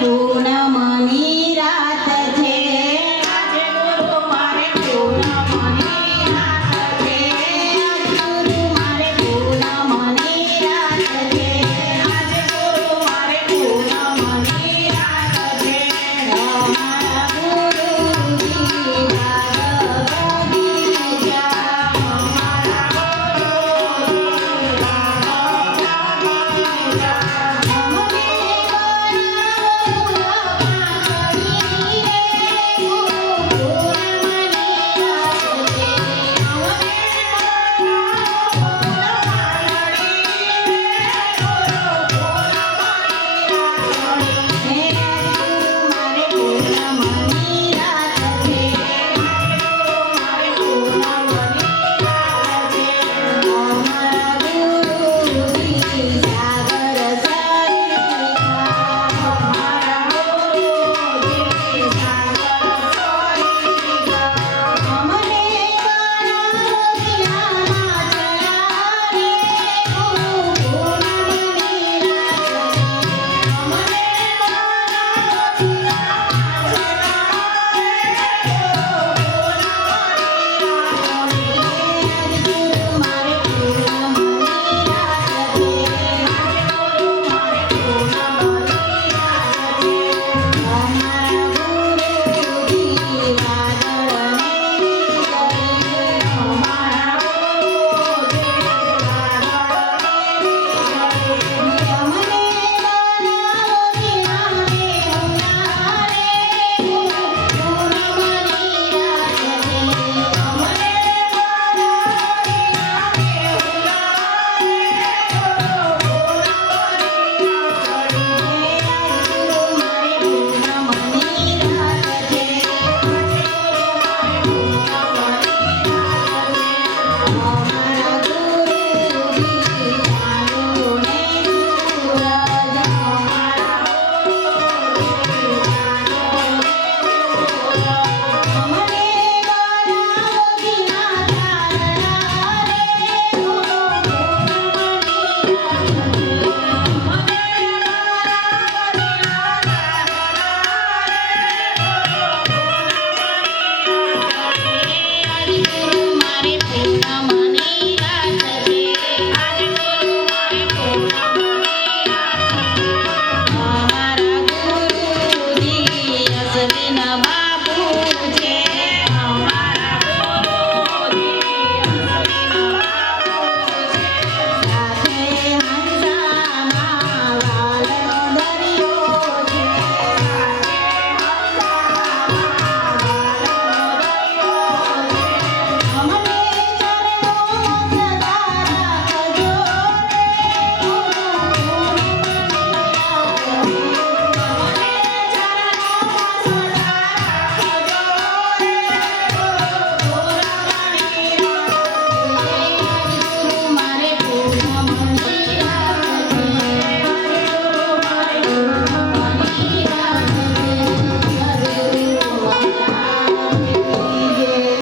Kuna